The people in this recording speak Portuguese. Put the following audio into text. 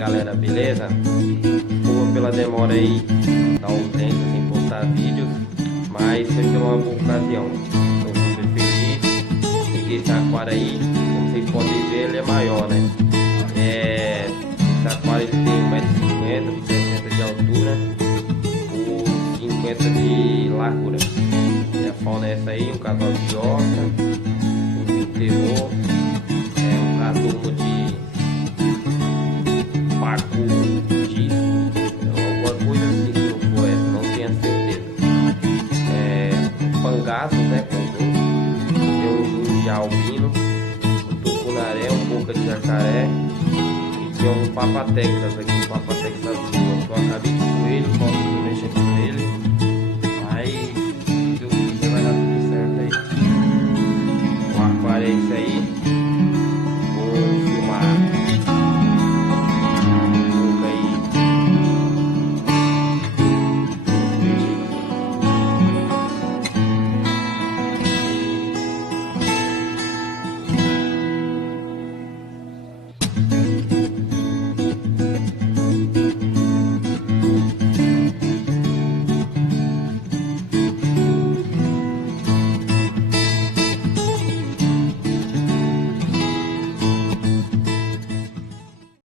galera, beleza? Desculpa pela demora aí da ausência sem postar vídeos, mas foi por uma boa ocasião. Estou super feliz. Peguei esse aquário aí, como vocês podem ver, ele é maior, né? Esse aquário ele tem 1,50 m, 60 de altura, por 50 de largura. E a fauna é essa aí, um casal de orca, um terror, um casulo de pacu disco, alguma coisa assim, se não for essa, não tenho certeza. Um pangaço, né, com tem um juiz de albino, um tucunaré, um boca de jacaré e tem um papatexas aqui, um papatexas azul. Eu acabei de com ele, posso mexer com ele.